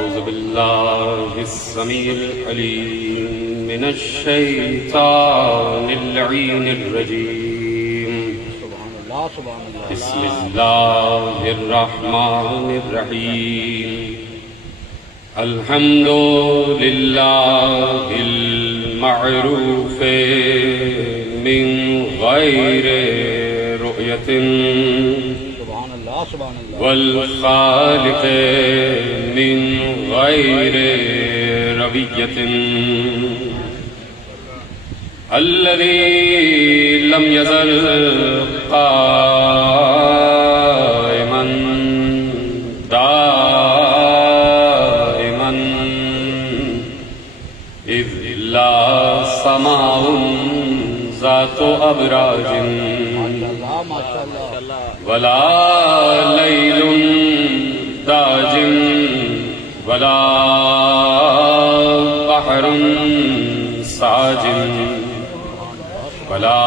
أعوذ بالله السميع العليم من الشيطان اللعين الرجيم. بسم الله الرحمن الرحيم. الحمد لله المعروف من غير رؤية والخالق من غير ربية الذي لم يزل قائما دائما إذ لا سماء ذات أبراج ولا ليل داج ولا بحر ساج ولا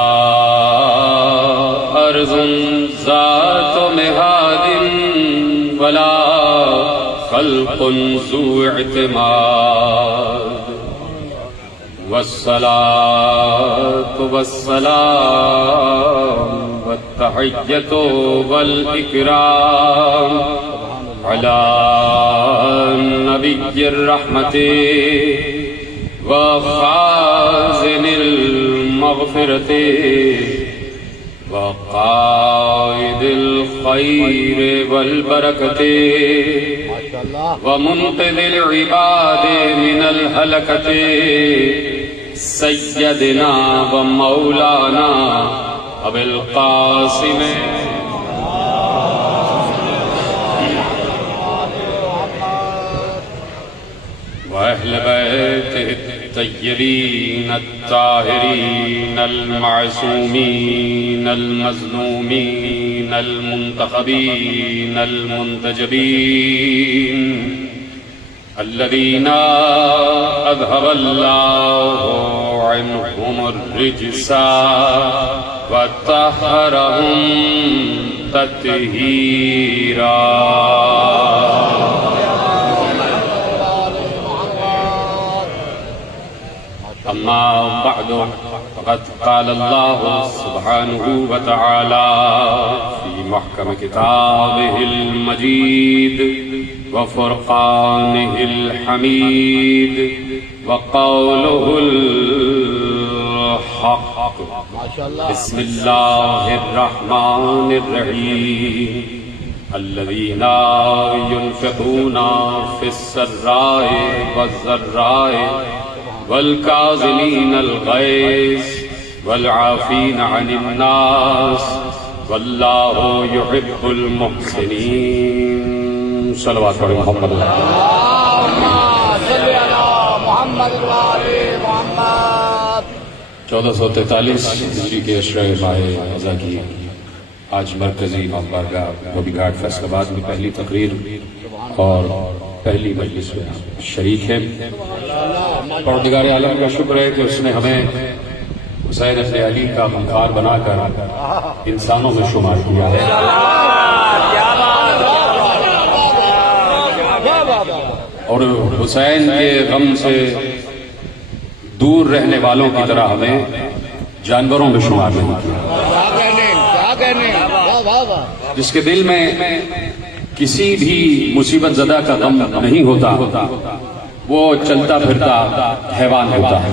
أرض ذات مهاد ولا خلق ذو اعتماد والصلاة والسلام والتحية والإكرام على نبي الرحمة وخازن المغفرة وقائد الخير والبركة ومنقذ العباد من الهلكة سيدنا ومولانا أبي القاسم وأهل بيته الطيبين الطاهرين المعصومين المظلومين المنتخبين المنتجبين الذين أذهب الله عنهم الرجس وطهرهم تطهيرا. أما بعد فقد قال الله سبحانه وتعالى في محكم كتابه المجيد وفرقانه الحميد وقوله الحق. بسم الله الرحمن الرحيم. الذين ينفقون في السراء والضراء والكاظمين الغيظ والعافين عن الناس والله يحب المحسنين. صلوات علی محمد. صلی علی محمد و آل محمد. 1443 ہجری کے عشرہ ماہ رمضان کی آج مرکزی بارگاہ بوبی گھاٹ فیصل آباد میں پہلی تقریر اور پہلی مجلس میں شریک ہے. پروردگار عالم کا شکر ہے کہ اس نے ہمیں حسین ابن علی کا ممکار بنا کر انسانوں میں شمار کیا ہے اور حسین کے غم سے دور رہنے والوں کی طرح ہمیں جانوروں میں شمار نہیں کیا. جس کے دل میں کسی بھی مصیبت زدہ کا غم نہیں ہوتا وہ چلتا پھرتا حیوان ہوتا ہے.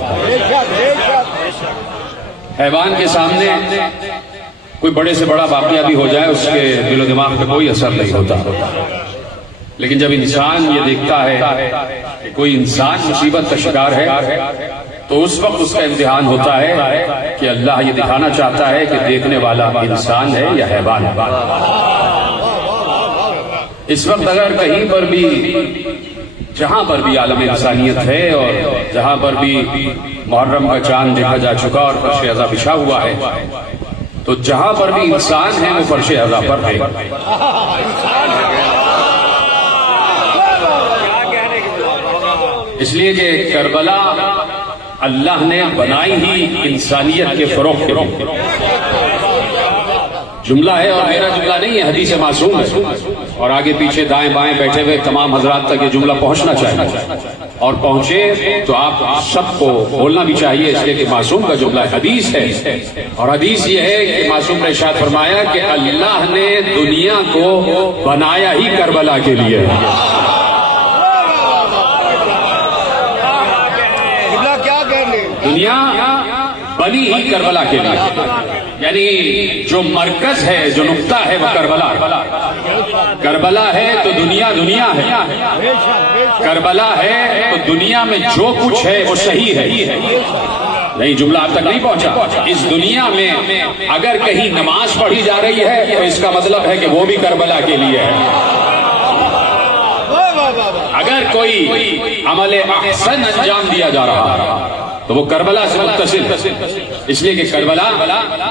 حیوان کے سامنے کوئی بڑے سے بڑا واقعہ بھی ہو جائے اس کے دل و دماغ پہ کوئی اثر نہیں ہوتا. لیکن جب انسان یہ دیکھتا ہے کہ کوئی انسان مصیبت کا شکار ہے تو اس وقت اس کا امتحان ہوتا ہے کہ اللہ یہ دکھانا چاہتا ہے کہ دیکھنے والا انسان ہے یا حیوان ہے. اس وقت اگر کہیں پر بھی جہاں پر بھی عالم انسانیت ہے اور جہاں پر بھی محرم کا چاند دیکھا جا چکا اور فرش عزا بچھا ہوا ہے تو جہاں پر بھی انسان ہے وہ فرش عزا پر ہے. اس لیے کہ کربلا اللہ نے بنائی ہی انسانیت کے فروغ کے لیے. جملہ ہے اور میرا جملہ نہیں ہے، حدیث معصوم ہے، اور آگے پیچھے دائیں بائیں بیٹھے ہوئے تمام حضرات تک یہ جملہ پہنچنا چاہیے، اور پہنچے تو آپ سب کو بولنا بھی چاہیے، اس لیے کہ معصوم کا جملہ ہے، حدیث ہے، اور حدیث یہ ہے کہ معصوم نے ارشاد فرمایا کہ اللہ نے دنیا کو بنایا ہی کربلا کے لیے۔ دنیا بنی ہی کربلا کے لیے، یعنی جو مرکز ہے، جو نقطہ ہے وہ کربلا ہے تو دنیا ہے، کربلا ہے تو دنیا میں جو کچھ ہے وہ صحیح ہے۔ نہیں، جملہ آپ تک نہیں پہنچا۔ اس دنیا میں اگر کہیں نماز پڑھی جا رہی ہے تو اس کا مطلب ہے کہ وہ بھی کربلا کے لیے ہے۔ اگر کوئی عمل احسن انجام دیا جا رہا ہے تو وہ کربلا سے متصل، اس لیے کہ کربلا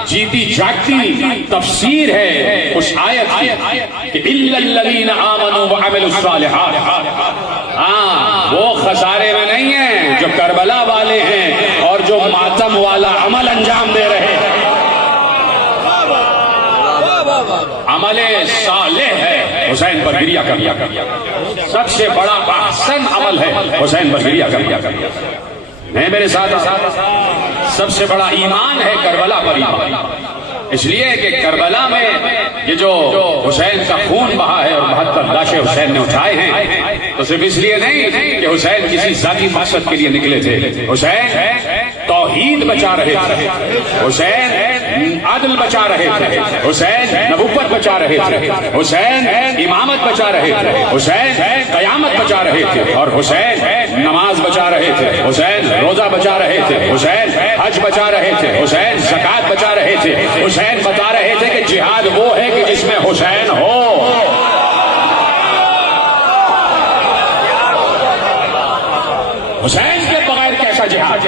جیتی جاگتی تفسیر ہے اس آیت کی کہ الا الذین آمنوا وعملوا الصالحات۔ ہاں، وہ خسارے میں نہیں ہیں جو کربلا والے ہیں اور جو ماتم والا عمل انجام دے رہے ہیں۔ عمل صالح ہے حسین پر گریہ کریا، سب سے بڑا احسن عمل ہے حسین پر گریہ کریا۔ نہیں میرے ساتھ، سب سے بڑا ایمان ہے کربلا پر ایمان، اس لیے کہ کربلا میں یہ جو حسین کا خون بہا ہے اور 72 لاشیں حسین نے اٹھائے ہیں، تو صرف اس لیے نہیں کہ حسین کسی ذاتی مقصد کے لیے نکلے تھے، حسین توحید بچا رہے تھے، حسین عدل بچا رہے تھے، حسین نبوت بچا رہے تھے، حسین امامت بچا رہے تھے، حسین قیامت بچا رہے تھے، اور حسین نماز بچا رہے تھے، حسین روزہ بچا رہے تھے، حسین حج بچا رہے تھے، حسین زکوٰۃ بچا رہے تھے، حسین بتا رہے تھے کہ جہاد وہ ہے کہ جس میں حسین ہو۔ حسین کے بغیر کیسا جہاد؟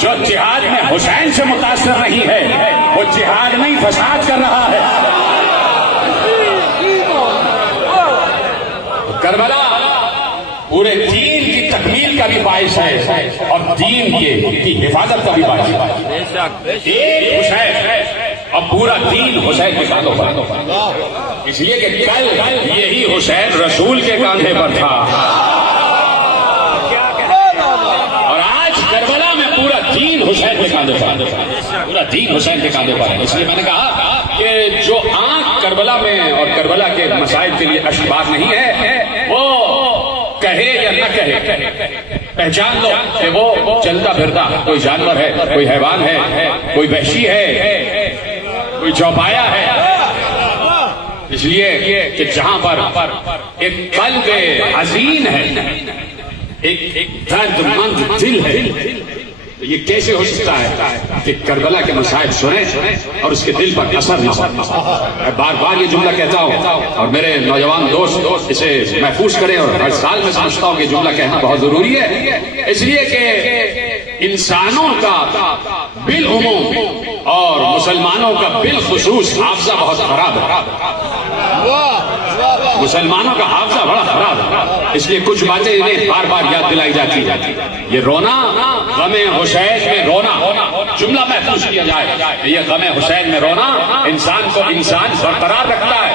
جو جہاد میں حسین سے متاثر نہیں ہے وہ جہاد نہیں، فساد کر رہا ہے۔ کربلا پورے دین کی تکمیل کا بھی باعث ہے اور دین کی حفاظت کا بھی باعث ہے۔ ایک حسین اور پورا دین حسین کے کاندھوں پر، اس لیے کہ کل یہی حسین رسول کے کاندھے پر تھا، اور آج کربلا میں پورا دین حسین کے کاندھے پر، پورا دین حسین کے کاندھے پر۔ اس لیے میں نے کہا کہ جو آنکھ کربلا میں اور کربلا کے مسائل کے لیے اشبار نہیں ہے، وہ کہے یا نہ کہے، پہچان لو کہ وہ چلتا پھرتا کوئی جانور ہے، کوئی حیوان ہے، کوئی وحشی ہے، کوئی چوپایا ہے۔ اس لیے کہ جہاں پر ایک قلب حزین ہے، ایک درد مند دل ہے، یہ کیسے ہو سکتا ہے کہ کربلا کے مسائل سنیں اور اس کے دل پر اثر نہ ہو؟ میں بار بار یہ جملہ کہتا ہوں اور میرے نوجوان دوست اسے محفوظ کریں، اور ہر سال میں سمجھتا ہوں کہ جملہ کہنا بہت ضروری ہے، اس لیے کہ انسانوں کا بالعموم اور مسلمانوں کا بالخصوص حافظہ بہت خراب ہے۔ مسلمانوں کا حافظہ بڑا خراب ہے، اس لیے کچھ باتیں انہیں بار بار یاد دلائی جاتی ہے۔ یہ رونا، غم حسین میں رونا، جملہ محفوظ کیا جائے، یہ غم حسین میں رونا انسان کو انسان برقرار رکھتا ہے۔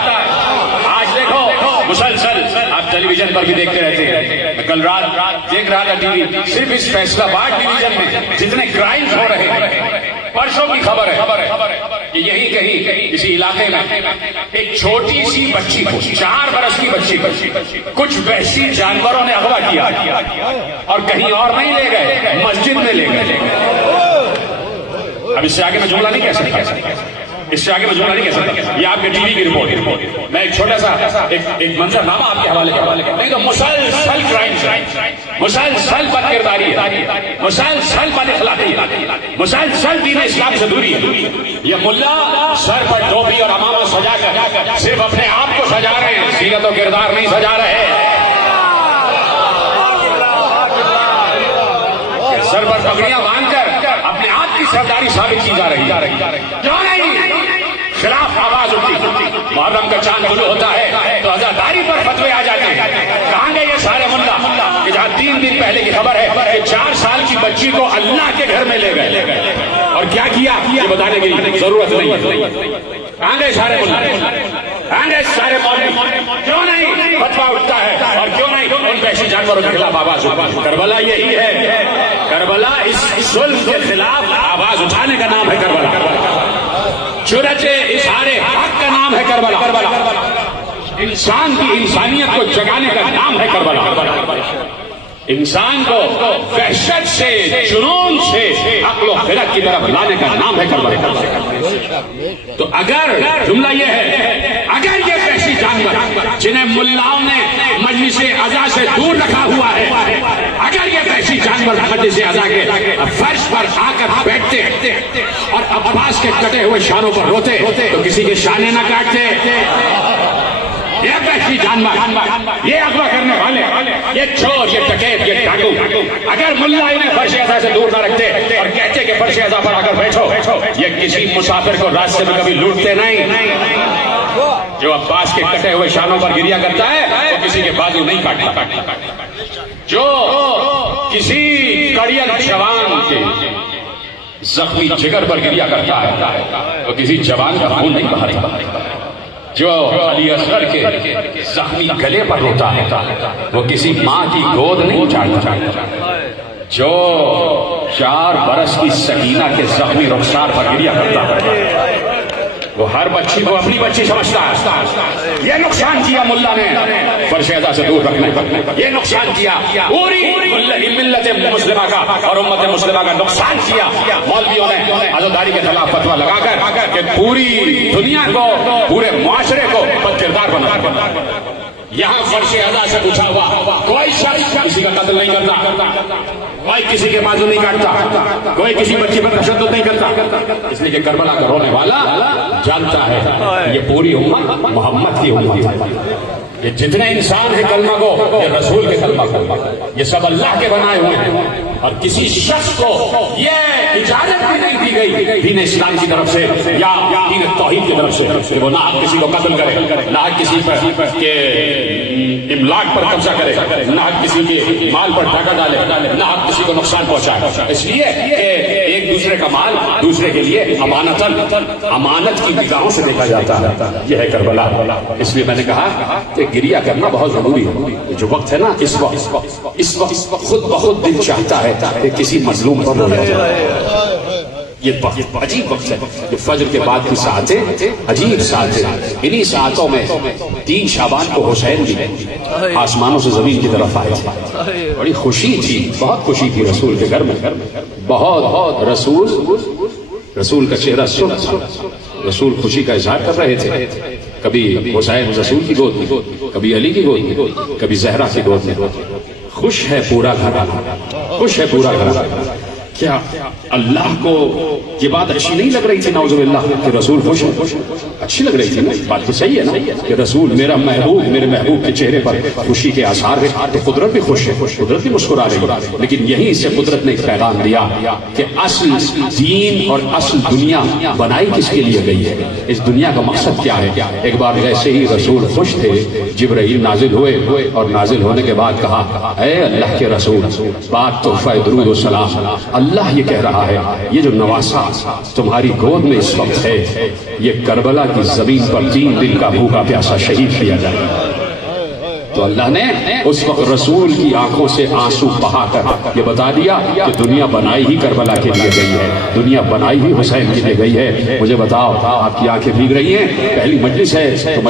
آج دیکھو مسلسل آپ ٹیلی ویژن پر بھی دیکھتے رہتے ہیں، کل رات دیکھ رہا تھا ٹی وی، صرف اس فیصلہ آباد ڈویژن میں جتنے کرائمز ہو رہے ہیں، پرسوں کی خبر ہے کہ یہی کہیں کسی علاقے میں ایک چھوٹی سی بچی کو، 4 برس کی بچی کو کچھ وحشی جانوروں نے اغوا کیا اور کہیں اور نہیں لے گئے، مسجد میں لے گئے۔ اب اس سے آگے میں جملہ نہیں کہہ سکتا، اس سے آگے میں جملہ نہیں کہہ سکتا، یہ آپ کے ٹی وی کی رپورٹ۔ میں ایک چھوٹا سا ایک منظر نامہ آپ کے حوالے نہیں تو مسلسل کرائم، مسلسل بد کرداری ہے، مسلسل بد اخلاقی ہے، مسلسل دین اسلام سے دوری ہے۔ یہ ملا سر پر ٹوپی اور عمامہ سجا کر صرف اپنے آپ کو سجا رہے ہیں، سیرت و کردار نہیں سجا رہے۔ سر پر پگڑیاں باندھ کر اپنے آپ کی سرداری ثابت کی جا رہی ہے، کیوں نہیں؟ خلاف آواز اٹھتی، محرم کا چاند طلوع ہوتا ہے تو عزاداری پر فتوے آ جاتے ہیں. کہاں گئے یہ سارے ملا کہ جہاں 3 دن پہلے کی خبر ہے کہ 4 سال کی بچی کو اللہ کے گھر میں لے گئے اور کیا کیا یہ بتانے کی ضرورت نہیں ہے. کہاں گئے سارے ملا؟ کہاں گئے سارے مولوی؟ کیوں نہیں فتویٰ اٹھتا ہے اور کیوں نہیں ان وحشی جانوروں کے خلاف آواز اٹھتا ہے؟ کربلا یہی ہے. کربلا اس ظلم کے خلاف آواز اٹھانے کا نام ہے کربلا. جرأت اظہار حق کا نام ہے کربلا. انسان کی انسانیت کو جگانے کا نام ہے کربلا. انسان کو وحشت سے جنون سے عقل و خرد کی طرف لانے کا نام ہے کربلا. تو اگر جملہ یہ ہے اگر یہ وحشی جانور جنہیں ملاؤں نے مجلس عزا سے دور رکھا ہوا ہے اگر یہ وحشی جانور مجلس عزا کے فرش پر آ کر بیٹھتے اور عباس کے کٹے ہوئے شانوں پر روتے تو کسی کے شانے نہ کاٹتے. یہ وحشی جانور یہ اغوا کرنے والے یہ چور یہ ڈکیت یہ ڈاکو اگر ملا انہیں فرش عزا سے دور نہ رکھتے اور کہتے کہ فرش عزا پر آ کر بیٹھو یہ کسی مسافر کو راستے میں کبھی لوٹتے نہیں. جو عباس کے کٹے ہوئے شانوں پر گریا کرتا ہے وہ کسی کے بازو نہیں کاٹتا. جو کسی کڑیل جوان کے زخمی جگر پر گریا کرتا ہے وہ کسی جوان کا خون نہیں بہاتا. جو علی اصغر کے زخمی گلے پر روتا ہے وہ کسی ماں کی گود نہیں چاٹتا. جو 4 برس کی سکینہ کے زخمی رخسار پر گریا کرتا ہے وہ ہر بچی کو اپنی بچی سمجھتا ہے. یہ نقصان کیا ملا نے فرش عزا سے دور رکھنے پر. یہ نقصان کیا پوری ملت مسلمہ کا اور امت مسلمہ کا نقصان کیا مولویوں نے عزاداری کے خلاف فتویٰ لگا کر کہ پوری دنیا کو پورے معاشرے کو بد کردار بنا. یہاں فرش عزا سے اٹھا ہوا کوئی شخص کسی کا قتل نہیں کرتا, کوئی کسی کے بازو نہیں کاٹتا, کوئی کسی بچی پر تشدد نہیں کرتا, اس لیے کہ کربلا کا رونے والا جانتا ہے یہ پوری امت محمد کی امت ہے. یہ جتنے انسان ہیں کلمہ کو یہ رسول کے کلمہ کو یہ سب اللہ کے بنائے ہوئے ہیں اور کسی شخص کو یہ اجازت بھی نہیں دی گئی دین اسلام کی طرف سے یا دین توحید کی طرف سے وہ نہ کسی کو قتل کرے, نہ کسی پر کے املاک پر قبضہ کرے, نہ کسی کے مال پر ڈاکہ ڈالے, نہ کسی کو نقصان پہنچائے. اس لیے کہ ایک دوسرے کا مال دوسرے کے لیے امانت کی نگاہوں سے دیکھا جاتا ہے. یہ ہے کربلا. اس لیے میں نے کہا کہ گریا کرنا بہت ضروری ہے. جو وقت ہے نا اس وقت خود بخود دل چاہتا ہے کہ کسی مظلوم پر رویا جائے. یہ عجیب وقت ہے. جو فجر کے بعد کی ساعتیں عجیب ساعتیں. انہی ساعتوں میں 3 شعبان کو حسین بھی آسمانوں سے زمین کی طرف آئے تھے. بڑی خوشی تھی, بہت خوشی تھی رسول کے گھر میں. بہت رسول کا چہرہ سرخ تھا. رسول خوشی کا اظہار کر رہے تھے. کبھی حسین رسول کی گود میں, کبھی علی کی گود میں, کبھی زہرا کی گود میں. خوش ہے پورا گھر, خوش ہے پورا گھر. کیا اللہ کو یہ بات اچھی نہیں لگ رہی تھی نعوذ باللہ کہ رسول خوش ہے؟ اچھی لگ رہی تھی نا, بات تو صحیح ہے نا کہ رسول میرا محبوب, میرے محبوب کے چہرے پر خوشی کے آثار ہے تو قدرت بھی خوش ہے, قدرت بھی مسکرا رہی ہے. لیکن یہیں سے قدرت نے ایک پیغام دیا کہ اصل دین اور اصل دنیا بنائی کس کے لیے گئی ہے, اس دنیا کا مقصد کیا ہے. ایک بار ایسے ہی رسول خوش تھے, جبرائیل نازل ہوئے اور نازل ہونے کے بعد کہا اے اللہ کے رسول بات تحفہ درود و سلام, اللہ یہ کہہ رہا ہے یہ جو نواسا تمہاری گود میں اس وقت ہے یہ کربلا کی زمین پر 3 دن کا بھوکا پیاسا شہید کیا جائے. تو اللہ نے اس وقت رسول کی آنکھوں سے آنسو بہا کر یہ بتا دیا کہ دنیا بنائی ہی کربلا کے لیے گئی ہے, دنیا بنائی ہی حسین کے لیے گئی ہے. مجھے بتاؤ آپ کی آنکھیں بھیگ رہی ہیں, پہلی مجلس ہے تو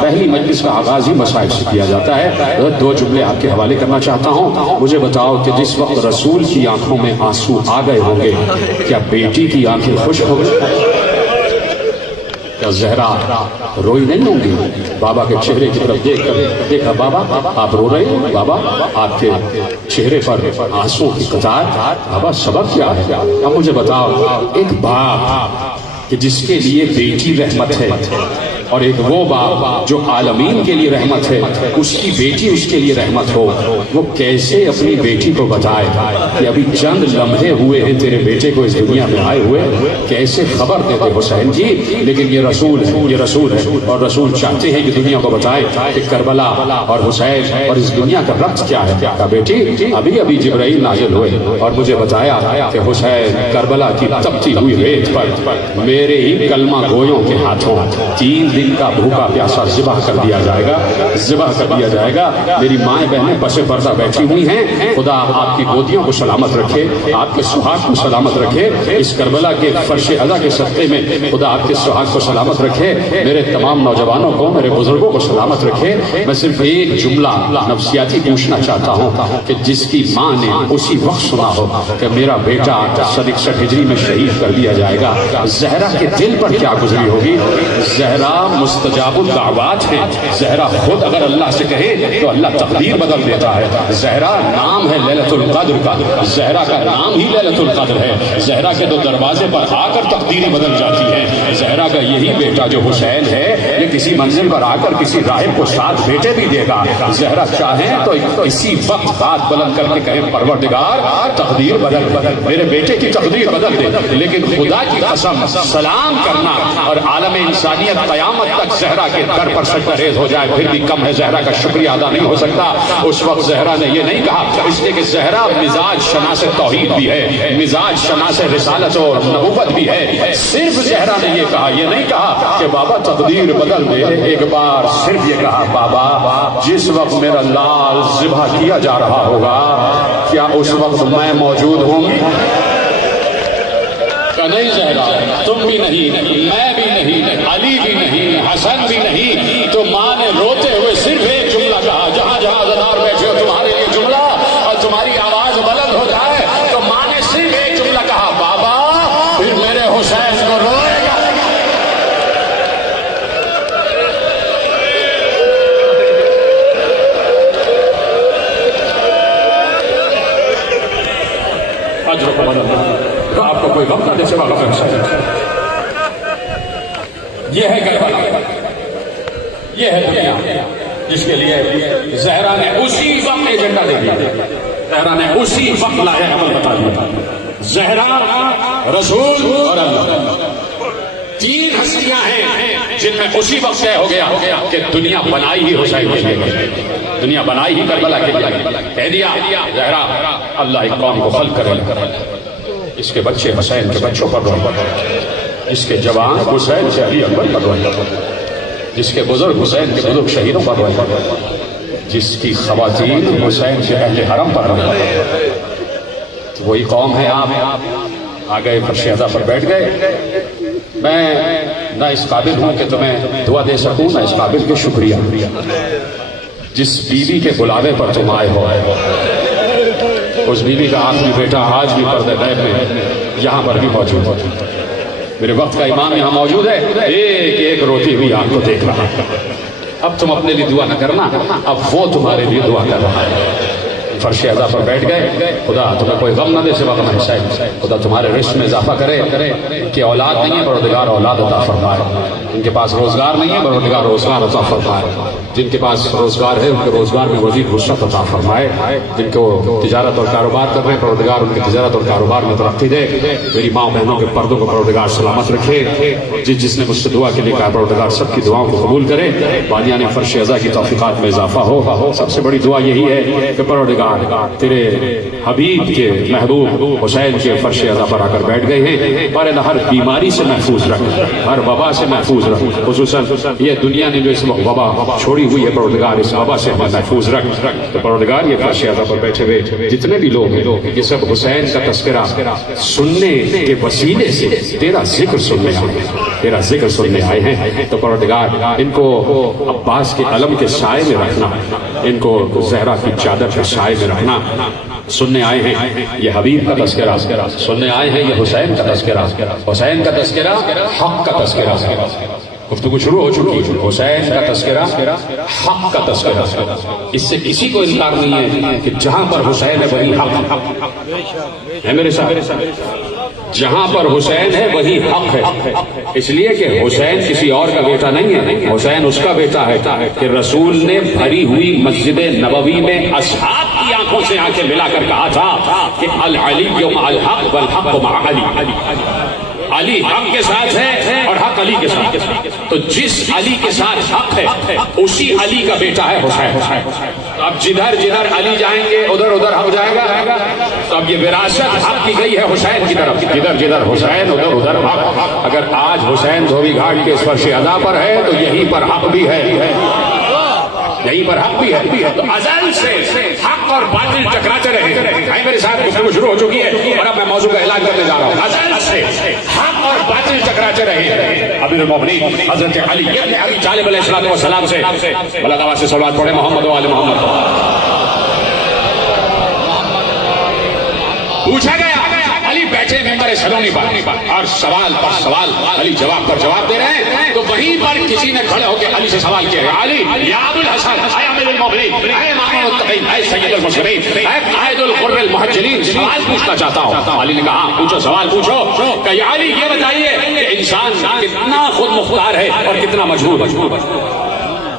پہلی مجلس کا آغاز ہی مصائب سے کیا جاتا ہے. 2 جملے آپ کے حوالے کرنا چاہتا ہوں. مجھے بتاؤ کہ جس وقت رسول کی آنکھوں میں آنسو آ گئے ہوں گے کیا بیٹی کی آنکھیں خوش ہو گئی؟ کیا زہرا روئی نہیں ہوں گی؟ بابا کے چہرے کی طرف دیکھ کر دیکھا بابا آپ رو رہے ہیں, بابا آپ کے چہرے پر آنسو کی قطار, بابا سبب کیا ہے؟ اب مجھے بتاؤ ایک باپ کہ جس کے لیے بیٹی رحمت ہے, اور ایک وہ باپ جو عالمین کے لیے رحمت ہے، اس کی بیٹی اس کے لیے رحمت ہو، وہ کیسے اپنی بیٹی کو بتائے کہ ابھی چند لمحے ہوئے ہیں تیرے بیٹے کو اس دنیا میں آئے ہوئے، کیسے خبر دیتے حسین جی؟ لیکن یہ رسول ہے، یہ رسول ہے، اور رسول چاہتے ہیں کہ دنیا کو بتائے کہ کربلا اور حسین اور اس دنیا کا ربط کیا ہے۔ کہا بیٹی ابھی ابھی جبرائیل نازل ہوئے اور مجھے بتایا کہ حسین کربلا کی تپتی ہوئی ریت پر میرے ہی کلمہ گویوں کے ہاتھوں 3 دن کا بھوکا پیاسا ذبح کر دیا جائے گا، ذبح کر دیا جائے گا۔ میری مائیں بہنیں پس پردہ بیٹھی ہوئی ہیں، خدا آپ کی گودیوں کو سلامت رکھے، آپ کے سہاگ کو سلامت رکھے، اس کربلا کے فرش ادا کے صدقے میں خدا آپ کے سہاگ کو سلامت رکھے، میرے تمام نوجوانوں کو، میرے بزرگوں کو سلامت رکھے۔ میں صرف ایک جملہ نفسیاتی پوچھنا چاہتا ہوں کہ جس کی ماں نے اسی وقت سنا ہو کہ میرا بیٹا 61 ہجری میں شہید کر دیا جائے گا، زہرا کے دل پر کیا گزری ہوگی؟ زہرا مستجاب الدعوات ہے، زہرا خود اگر اللہ سے کہے تو اللہ تقدیر بدل دیتا ہے۔ زہرا نام ہے لیلۃ القدر کا، زہرا کا نام ہی لیلۃ القدر ہے۔ زہرا کے 2 دروازے پر آ کر تقدیریں بدل جاتی ہیں۔ زہرا کا یہی بیٹا جو حسین ہے، یہ کسی منزل پر آ کر کسی راہب کو 7 بیٹے بھی دے گا۔ زہرا چاہیں تو اسی وقت ہاتھ بلند کر کے کہیں پروردگار تقدیر بدل میرے بیٹے کی تقدیر بدل دے۔ لیکن خدا کی قسم سلام کرنا اور عالم انسانیت قیامت تک زہرا کے در پر سجدہ ریز ہو جائے پھر بھی کم ہے، زہرا کا شکریہ ادا نہیں ہو سکتا۔ اس وقت زہرا نے یہ نہیں کہا، اس لیے کہ زہرا مزاج شناس توحید بھی ہے، مزاج شناس رسالت اور نبوت بھی ہے۔ صرف زہرا نے یہ کہا، یہ نہیں کہا کہ بابا تقدیر بدل دے، ایک بار صرف یہ کہا بابا جس وقت میرا لال ذبح کیا جا رہا ہوگا کیا اس وقت میں موجود ہوں گی؟ کہ نہیں زہرا تم بھی نہیں، میں بھی نہیں، علی بھی نہیں، حسن بھی نہیں۔ تو ماں نے روتے ہوئے صرف ایک جملہ کہا، جہاں جہاں عزادار بیٹھے ہو تمہارے لیے جملہ اور تمہاری آواز بلند ہو جائے، تو ماں نے صرف ایک جملہ کہا بابا پھر میرے حسین کو روئے گا۔ تو آپ کو کوئی غم نہ دے سوا غم سے۔ یہ ہے کربلا، یہ ہے دنیا جس کے لیے زہرا نے اسی وقت ایجنڈا دے دیا، زہرا نے اسی وقت لایا عمل بتا دیا۔ زہرا، رسول اور اللہ 3 ہستیاں ہیں جن میں اسی وقت طے ہو گیا کہ دنیا بنائی ہی حسین کے لیے، دنیا بنائی ہی کربلا کے لیے۔ کہہ دیا زہرا اللہ ایک قوم کو خلق کرے، اس کے بچے حسین کے بچوں پر روئے، اس کے جوان حسین سے علی اکبر پر روئے، جس کے بزرگ حسین کے بزرگ شہیدوں پر روئے، جس کی خواتین حسین کے اہل حرم پر روئے۔ وہی قوم ہے آپ آ گئے، فرش ادا پر بیٹھ گئے۔ میں نہ اس قابل ہوں کہ تمہیں دعا دے سکوں، نہ اس قابل کے شکریہ جس بیوی کے بلاوے پر تم آئے ہو۔ اس بیوی کا آخری بیٹا آج بھی پردہ غیب میں یہاں پر بھی موجود ہے، میرے وقت کا امام یہاں موجود ہے، ایک ایک روتی ہوئی آنکھ کو دیکھ رہا ہے۔ اب تم اپنے لیے دعا نہ کرنا، اب وہ تمہارے لیے دعا کر رہا ہے۔ فرش اعضا پر بیٹھ گئے، خدا تمہیں کوئی غم نہ دے سوا غم حسین، خدا تمہارے رزق میں اضافہ کرے کہ اولاد نہیں ہے پروردگار اولاد عطا فرمائے، ان کے پاس روزگار نہیں ہے پروردگار روزگار عطا فرمائے، جن کے پاس روزگار ہے ان کے روزگار میں مزید وسعت عطا فرمائے، جن کو تجارت اور کاروبار کر رہے ہیں پروردگار ان کی تجارت اور کاروبار میں ترقی دے، میری ماں بہنوں کے پردوں کو پروردگار سلامت رکھے، جس نے مجھ سے دعا کے لیے کہا پروردگار سب کی دعاؤں کو قبول کرے، بانیان فرش اعضا کی توفیقات میں اضافہ ہو۔ سب سے بڑی دعا یہی ہے کہ پروردگار تیرے حبیب کے محبوب حسین کے فرش اعضا پر آ کر بیٹھ گئے ہیں، اور ہر بیماری سے محفوظ رکھ، ہر وبا سے محفوظ رکھ، خصوصاً یہ دنیا نے جو اس وبا چھوڑی ہوئی ہے پروردگار اس وبا سے ہمیں محفوظ رکھ۔ تو پروردگار یہ فرش اعضا پر بیٹھے ہوئے جتنے بھی لوگ ہیں یہ سب حسین کا تذکرہ سننے کے وسیلے سے تیرا ذکر سننے آئے ہیں، تیرا ذکر سننے آئے ہیں، تو پروردگار ان کو عباس کے علم کے سائے میں رکھنا، ان کو زہرا کی چادر کے سائے میں رکھنا۔ سننے آئے ہیں یہ حبیب کا تذکرہ، سننے آئے ہیں یہ حسین کا تذکرہ، حسین کا تذکرہ، حق کا تذکرہ۔ گفتگو شروع ہو چکی ہے، حسین کا تذکرہ، حق کا تذکرہ، اس سے کسی کو انکار نہیں ہے کہ جہاں پر حسین ہے وہیں حق ہے۔ میرے ساتھ جہاں پر حسین ہے وہی حق ہے، اس لیے کہ حسین کسی اور کا بیٹا نہیں ہے، حسین اس کا بیٹا ہے کہ رسول نے بھری ہوئی مسجد نبوی میں اصحاب کی آنکھوں سے آنکھیں ملا کر کہا تھا کہ العلی مع الحق والحق مع علی، علی حق کے ساتھ ہے اور حق علی کے ساتھ، تو جس علی کے ساتھ حق ہے اسی علی کا بیٹا ہے حسین۔ اب جدھر جدھر علی جائیں گے ادھر ادھر حق جائے گا، تو اب یہ وراثت حق کی گئی ہے حسین کی طرف، جدھر جدھر حسین ادھر ادھر حق۔ اگر آج حسین دھوبی گھاٹ کے اس فرش ادا پر ہے تو یہیں پر حق بھی ہے، یہیں پر حق بھی ہے۔ تو ازل سے حق اور باطل ٹکراتے رہے۔ میرے ساتھ گفتگو شروع ہو چکی ہے اور اب میں موضوع کا اعلان کرنے جا رہا ہوں۔ ازل سے حق اور باطل ٹکراتے رہے۔ امیر المومنین حضرت علی ابن ابی طالب علیہ السلام سے بلند آواز سے صلوات پڑھیں، محمد و آل محمد۔ پوچھا گیا، علی بیٹھے ممبر سلونی پر اور سوال پر سوال، علی جواب پر جواب دے رہے ہیں، تو وہیں پر کسی نے کھڑے ہو کے علی سے سوال کیا، علی یا ابو الحسن، اے امیر المومنین، اے امام المتقین، اے سید المرسلین، اے قائد الغر المحجلین، سوال پوچھنا چاہتا ہوں۔ علی نے کہا ہاں پوچھو، سوال پوچھو۔ کہ یا علی یہ بتائیے کہ انسان کتنا خود مختار ہے اور کتنا مجبور،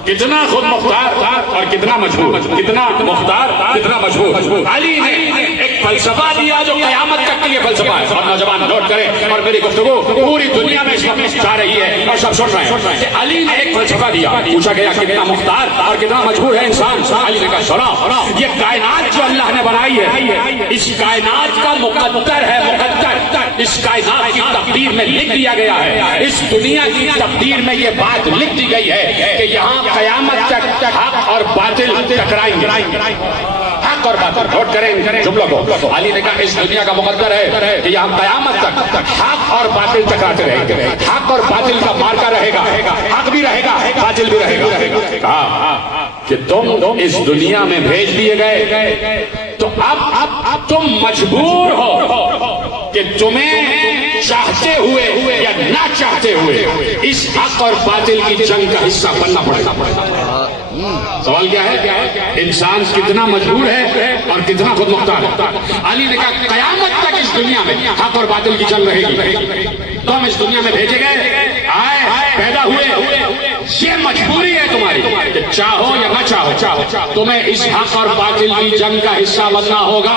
کتنا خود مختار اور کتنا مجبور، کتنا مختار کتنا مجبور۔ علی نے ایک فلسفہ دیا جو قیامت تک کے لیے فلسفہ ہے، اور نوجوان نوٹ کریں اور میری گفتگو پوری دنیا میں جا رہی ہے اور سب سن رہے ہیں کہ علی نے ایک فلسفہ دیا۔ پوچھا گیا کتنا مختار اور کتنا مجبور ہے انسان، علی نے کہا سنا، یہ کائنات جو اللہ نے بنائی ہے اس کائنات کا مقدر ہے، مقدر اس کائنات کی تقدیر میں لکھ دیا گیا ہے، اس دنیا کی تقدیر میں یہ بات لکھ دی گئی ہے کہ یہاں قیامت تک حق اور باطل ٹکرائیں گے، حق اور باطل نوٹ کریں جملوں کو۔ علی نے کہا اس دنیا کا مقدر ہے کہ یہاں قیامت تک حق اور باطل ٹکراتے رہیں گے، حق اور باطل کا مارکا رہے گا، حق بھی رہے گا باطل بھی رہے گا۔ کہا کہ تم اس دنیا میں بھیج دیے گئے تو اب تم مجبور ہو کہ تمہیں چاہتے ہوئے یا نہ چاہتے ہوئے اس حق اور باطل کی جنگ کا حصہ بننا پڑے گا۔ سوال کیا ہے؟ انسان کتنا مجبور ہے اور کتنا خود مختار ہے؟ علی نے کہا قیامت تک اس دنیا میں حق اور باطل کی جنگ رہے گی، تم اس دنیا میں بھیجے گئے، آئے، پیدا ہوئے، یہ مجبوری ہے تمہاری کہ چاہو یا نہ چاہو تمہیں اس حق اور باطل کی جنگ کا حصہ بننا ہوگا۔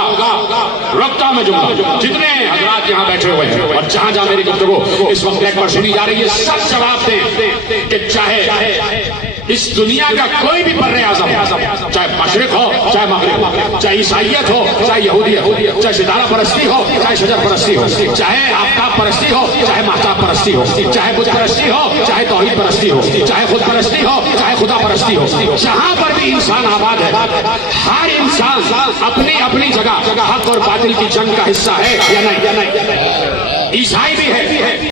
رکھتا میں جملہ، جتنے حضرات یہاں بیٹھے ہوئے ہیں اور جہاں جہاں میری گفتگو اس وقت ایک پر سنی جا رہی ہے، سب جواب دیں کہ چاہے اس دنیا کا کوئی بھی بر اعظم، چاہے مشرق ہو چاہے مغرب، چاہے عیسائیت ہو چاہے یہودیت ہو، چاہے ستارہ پرستی ہو چاہے شجر پرستی ہو، چاہے آفتاب پرستی ہو چاہے مہتاب پرستی ہو، چاہے بت پرستی ہو چاہے توحید پرستی ہو، چاہے خود پرستی ہو چاہے خدا پرستی ہو، جہاں پر بھی انسان آباد ہے ہر انسان اپنی اپنی جگہ حق اور باطل کی جنگ کا حصہ ہے یا نہیں؟ عیسائی بھی ہے،